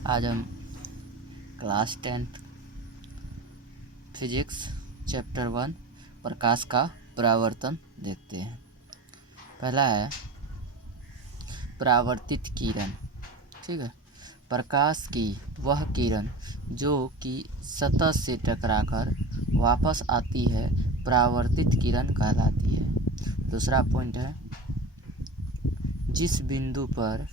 आज हम class 10th physics chapter 1 प्रकाश का परावर्तन देखते हैं। पहला है परावर्तित किरण। ठीक है, प्रकाश की वह किरण जो कि सतह से टकराकर वापस आती है परावर्तित किरण कहलाती है। दूसरा पॉइंट है जिस बिंदु पर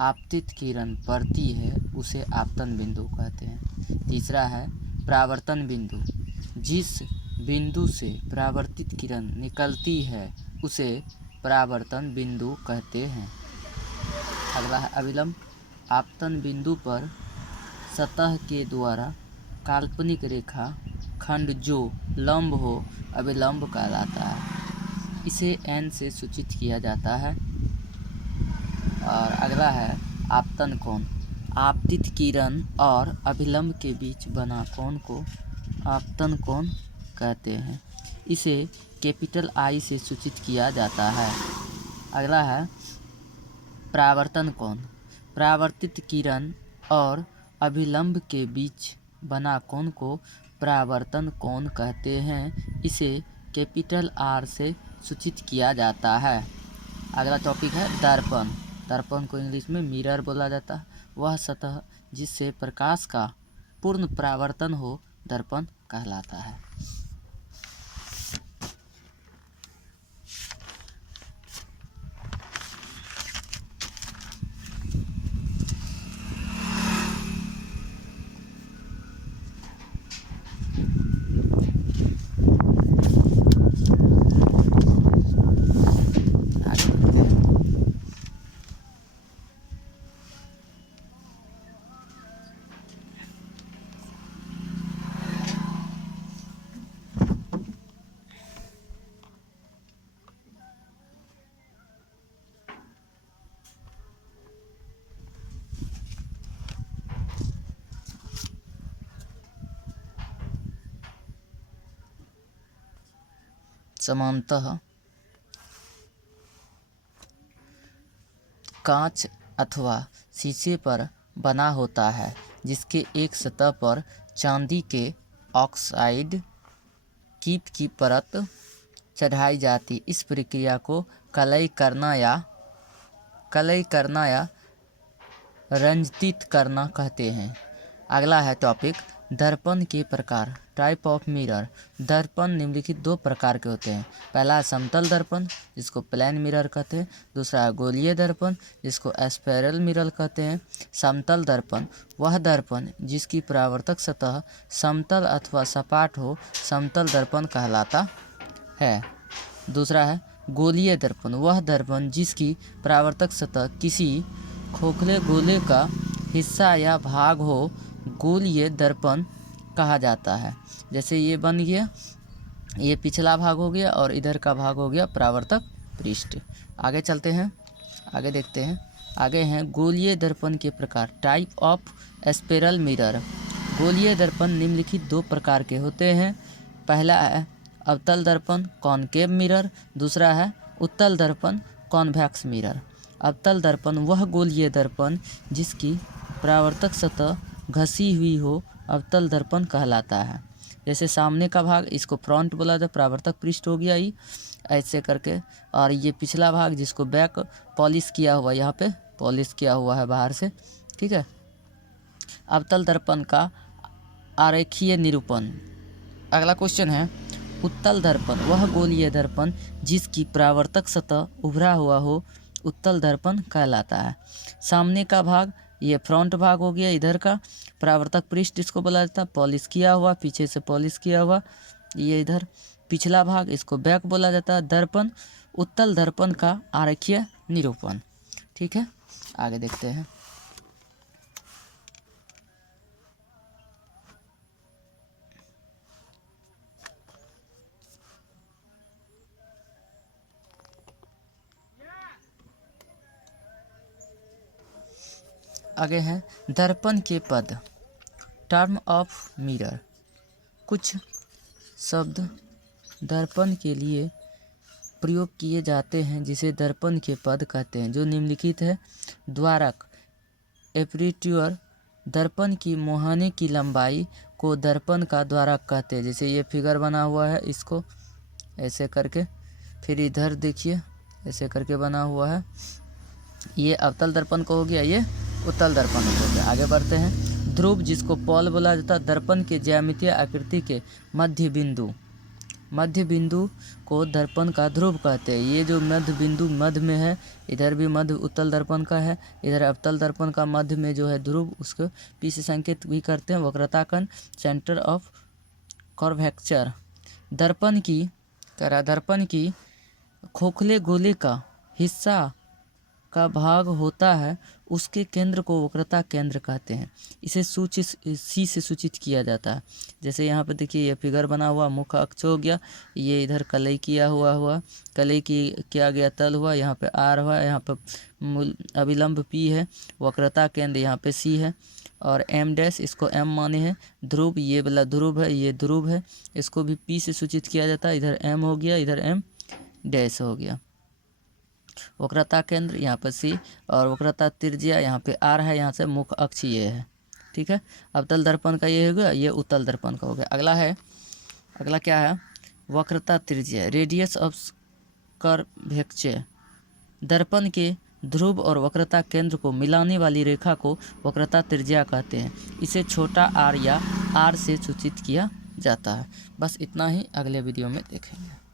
आपतित किरण पड़ती है उसे आपतन बिंदु कहते हैं। तीसरा है परावर्तन बिंदु, जिस बिंदु से परावर्तित किरण निकलती है उसे परावर्तन बिंदु कहते हैं। अगला है अभिलंब। आपतन बिंदु पर सतह के द्वारा काल्पनिक रेखा खंड जो लंब हो अभिलंब कहलाता है। इसे n से सूचित किया जाता है। और अगला है आपतन कोण। आपतित किरण और अभिलंब के बीच बना कोण को आपतन कोण कहते हैं। इसे कैपिटल I से सूचित किया जाता है। अगला है परावर्तन कोण। परावर्तित किरण और अभिलंब के बीच बना कोण को परावर्तन कोण कहते हैं। इसे कैपिटल R से सूचित किया जाता है। अगला टॉपिक है दर्पण। दर्पण को इंग्लिश में मिरर बोला जाता है। वह सतह जिससे प्रकाश का पूर्ण परावर्तन हो दर्पण कहलाता है। सामान्यतः कांच अथवा शीशे पर बना होता है, जिसके एक सतह पर चांदी के ऑक्साइड की परत चढ़ाई जाती। इस प्रक्रिया को कलई करना या रंजित करना कहते हैं। अगला है टॉपिक दर्पण के प्रकार, टाइप ऑफ मिरर। दर्पण निम्नलिखित दो प्रकार के होते हैं। पहला है समतल दर्पण जिसको प्लेन मिरर कहते हैं। दूसरा है गोलीय दर्पण जिसको स्फेरल मिरर कहते हैं। समतल दर्पण वह दर्पण जिसकी परावर्तक सतह समतल अथवा सपाट हो समतल दर्पण कहलाता है। दूसरा है गोलीय दर्पण वह दर्पण जिसकी परावर्तक सतह किसी खोखले गोले का हिस्सा या भाग हो गोलीय दर्पण कहा जाता है। जैसे ये बन गया, ये पिछला भाग हो गया और इधर का भाग हो गया परावर्तक पृष्ठ। आगे चलते हैं, आगे देखते हैं। आगे हैं गोलीय दर्पण के प्रकार, टाइप ऑफ स्फेरल मिरर। गोलीय दर्पण निम्नलिखित दो प्रकार के होते हैं। पहला है अवतल दर्पण कॉनकेव मिरर। दूसरा है उत्तल दर्पण कॉन्वेक्स मिरर। अवतल दर्पण वह गोलीय दर्पण जिसकी परावर्तक सतह घसी हुई हो अवतल दर्पण कहलाता है। जैसे सामने का भाग इसको फ्रंट बोला जाता है, परावर्तक पृष्ठ हो गया ये ऐसे करके। और ये पिछला भाग जिसको बैक पॉलिश किया हुआ, यहाँ पे पॉलिश किया हुआ है बाहर से। ठीक है। अवतल दर्पण का आरेखीय निरूपण। अगला क्वेश्चन है उत्तल दर्पण वह गोलीय दर्पण जिसकी परावर्तक सतह उभरा हुआ हो उत्तल दर्पण कहलाता है। सामने का भाग ये फ्रंट भाग हो गया, इधर का परावर्तक पृष्ठ इसको बोला जाता है, पॉलिश किया हुआ, पीछे से पॉलिश किया हुआ ये इधर पिछला भाग इसको बैक बोला जाता है। दर्पण उत्तल दर्पण का आरेखीय निरूपण। ठीक है, आगे देखते हैं। आगे हैं दर्पण के पद, टर्म ऑफ मिरर। कुछ शब्द दर्पण के लिए प्रयोग किए जाते हैं जिसे दर्पण के पद कहते हैं, जो निम्नलिखित है। द्वारक एपरीट्यूअर, दर्पण की मुहाने की लंबाई को दर्पण का द्वारक कहते हैं। जैसे ये फिगर बना हुआ है, इसको ऐसे करके, फिर इधर देखिए ऐसे करके बना हुआ है, ये अवतल दर्पण को हो गया, ये उत्तल दर्पण हो गया। आगे बढ़ते हैं। ध्रुव जिसको पॉल बोला जाता है, दर्पण के ज्यामितीय आकृति के मध्य बिंदु को दर्पण का ध्रुव कहते हैं। ये जो मध्य बिंदु मध्य में है, इधर भी मध्य उत्तल दर्पण का है, इधर अवतल दर्पण का मध्य में जो है ध्रुव, उसको पी से संकेत भी करते हैं। वक्रताकन, सेंटर ऑफ कर्वेचर। दर्पण की खोखले गोले का हिस्सा का भाग होता है, उसके केंद्र को वक्रता केंद्र कहते हैं। इसे सी से सूचित किया जाता है। जैसे यहाँ पे देखिए ये फिगर बना हुआ, मुख्य अक्ष हो गया, ये इधर कलई किया हुआ कलई की किया गया तल हुआ, यहाँ पे आर हुआ, यहाँ पे अभिलंब पी है, वक्रता केंद्र यहाँ पे सी है, और एम डैश इसको एम माने हैं। ध्रुव, ये वाला ध्रुव है, ये ध्रुव है, इसको भी पी से सूचित किया जाता है। इधर एम हो गया, इधर एम डैश हो गया। वक्रता केंद्र यहाँ पर सी, और वक्रता त्रिज्या यहाँ पे आर है, यहाँ से मुख्य अक्ष ये है। ठीक है, अवतल दर्पण का ये हो गया, ये उत्तल दर्पण का हो गया। अगला क्या है? वक्रता त्रिज्या, रेडियस ऑफ कर्वेचर। दर्पण के ध्रुव और वक्रता केंद्र को मिलाने वाली रेखा को वक्रता त्रिज्या कहते हैं। इसे छोटा आर या आर से सूचित किया जाता है। बस इतना ही, अगले वीडियो में देखेंगे।